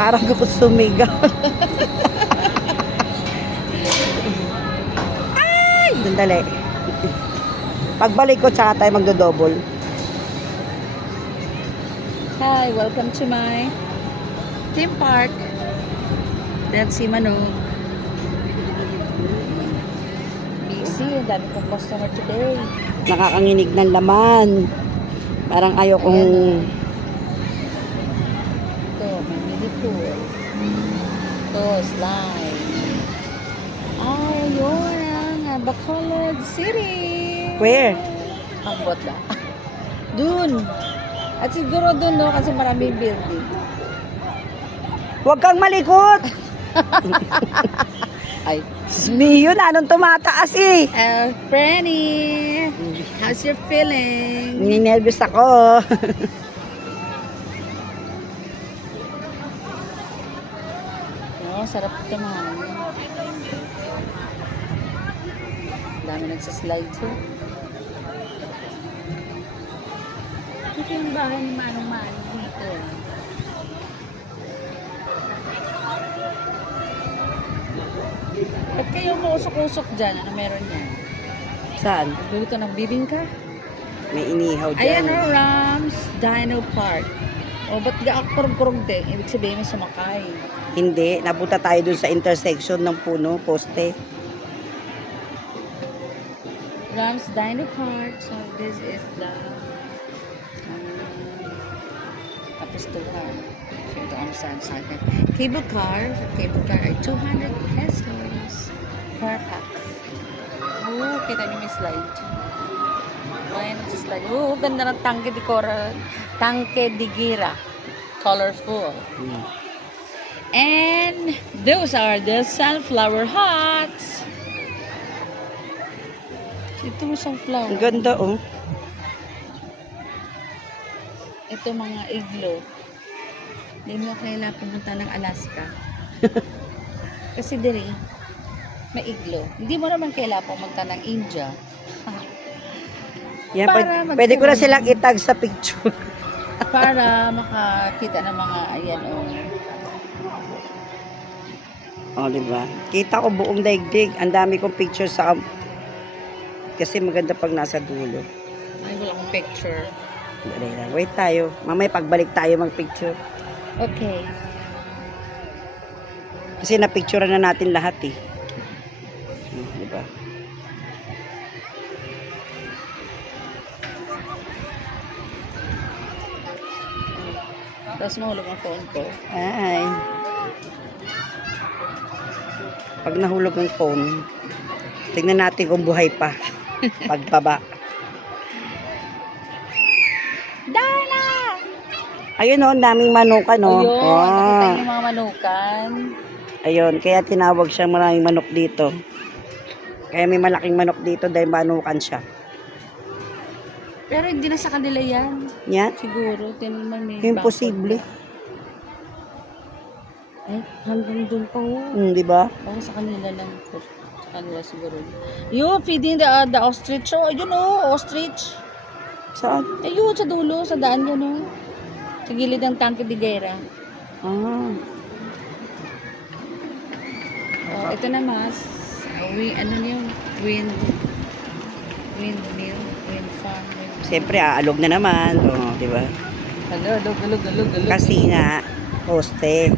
Parang gusto sumigaw. Ay! Sandali. Pagbalik ko, tsaka tayo magdo-double. Hi, welcome to my theme park. That's si Manong. Busy, ang dami kong customer today. Nakakanginig ng laman. Parang ayaw kong... Ito, may mini pool. Ito, slide. Ay, ayun ang Bacolod City. Where? Ang botla. Dun. At siguro dun, no, kasi maraming building. Huwag kang malikot! Ay. Mio, anong tumataas eh? Franny, how's your feeling? Ninervous ako. No, sarap ito mga ano. Dami nagsaslide siya. Ito yung bahay ni Manong Manong dito. Ba't kayo mausok-usok dyan? Ano meron yan? Saan? Nagluluto ng bibingka? May inihaw Ayan dyan. o, Rams Dino Park. O, ba't gaak-kurog-kurog din? Ibig sabihin mo sumakay. Hindi. Napunta tayo dun sa intersection ng puno, poste. Rams Dino Park. So, this is the kapistuhan. So, ito ang saan. Cable car ay 200 pesos per pack. Oh, kita niyo may slide. Ayan, slide. Oh, ganda ng tangke de Cora. Tangke de Gira. Colorful. And those are the sunflower huts. Ito mo sunflower. Ang ganda oh. Ito mga iglo. Hindi mo kailangan pumunta ng Alaska. Kasi diri, may iglo. Hindi mo naman kailangan pumunta ng India. Yan, Para pwede ko na silang itag sa picture. Para makakita ng mga, ayan o. Oh, diba? Kita ko buong daigdig. Ang dami kong picture sa... Kasi maganda pag nasa dulo. Ay, wala akong picture. Wait tayo. Mamaya pagbalik tayo mag-picture. Okay. Kasi na-picture na natin lahat eh. Diba? Tapos mahulog ang phone ko. Ay. Pag nahulog ang phone, tignan natin kung buhay pa. Pagbaba. Darla! Ayun oh, ang daming manukan oh. Ayun, Oh. nakita niyo yung mga manukan. Ayun, kaya tinawag siyang maraming manok dito. Kaya may malaking manok dito dahil manukan siya. Pero hindi na sa kanila yan. Yan? Siguro, tinanong may Imposible. Ay, hanggang doon pa oh. Di ba? Baka sa kanila lang. Sa kanila siguro. Yun, feeding the ostrich. Oh, ayun oh, ostrich. Saan? Ayun, sa dulo, sa daan yan oh. Sa gilid ng Tangke de Guerra. Ah. Oh, ito na mas. Ano yun? Windmill. Wind farm. Siyempre, aalog na naman. Oh, di ba? Galog. Kasi nga, poste.